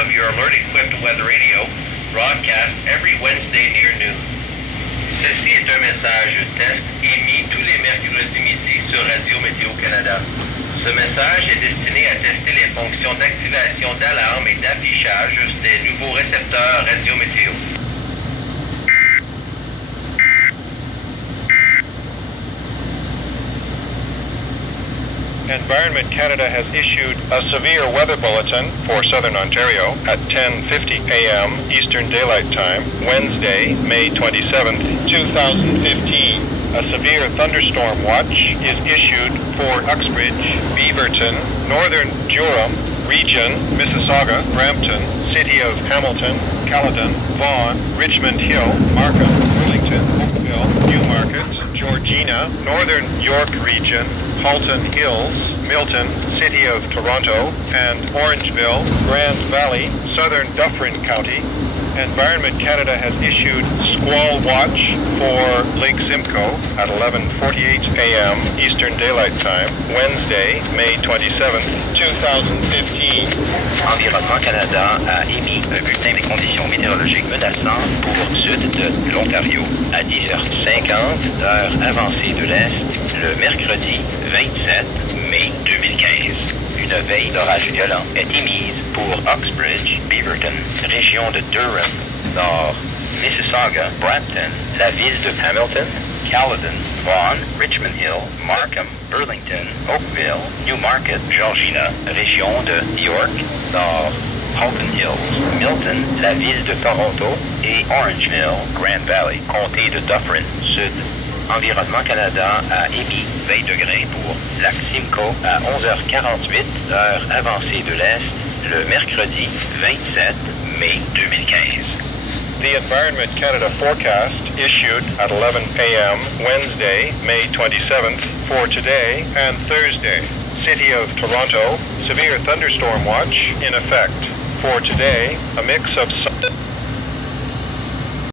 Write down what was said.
of your alert-equipped weather radio, broadcast every Wednesday near noon. Ceci est un message test émis tous les mercredis midi sur Radio Météo Canada. Ce message est destiné à tester les fonctions d'activation d'alarme et d'affichage des nouveaux récepteurs Radio Météo. Environment Canada has issued a severe weather bulletin for Southern Ontario at 10:50 a.m. Eastern Daylight Time, Wednesday, May 27, 2015. A severe thunderstorm watch is issued for Uxbridge, Beaverton, Northern Durham, Region, Mississauga, Brampton, City of Hamilton, Caledon, Vaughan, Richmond Hill, Markham, Burlington, Oakville, Newmarket, Georgina, Northern York Region, Halton Hills, Milton, City of Toronto, and Orangeville, Grand Valley, Southern Dufferin County. Environment Canada has issued squall watch for Lake Simcoe at 11:48 a.m. Eastern Daylight Time, Wednesday, May 27, 2015. Environnement Canada a émis un bulletin des conditions météorologiques menaçantes pour sud de l'Ontario à 10h50, heure avancée de l'Est, le mercredi 27 mai 2015. Une veille d'orage violent est émise pour Uxbridge, Beaverton, région de Durham, Nord, Mississauga, Brampton, la ville de Hamilton, Caledon, Vaughan, Richmond Hill, Markham, Burlington, Oakville, Newmarket, Georgina, région de York, Nord, Halton Hills, Milton, la ville de Toronto et Orangeville, Grand Valley, comté de Dufferin, Sud. Environnement Canada a émis 20 degrés pour Lac Simcoe à 11h48, heure avancée de l'Est, le mercredi 27 mai 2015. The Environment Canada forecast issued at 11 a.m. Wednesday, May 27th for today and Thursday. City of Toronto, severe thunderstorm watch in effect. For today, a mix of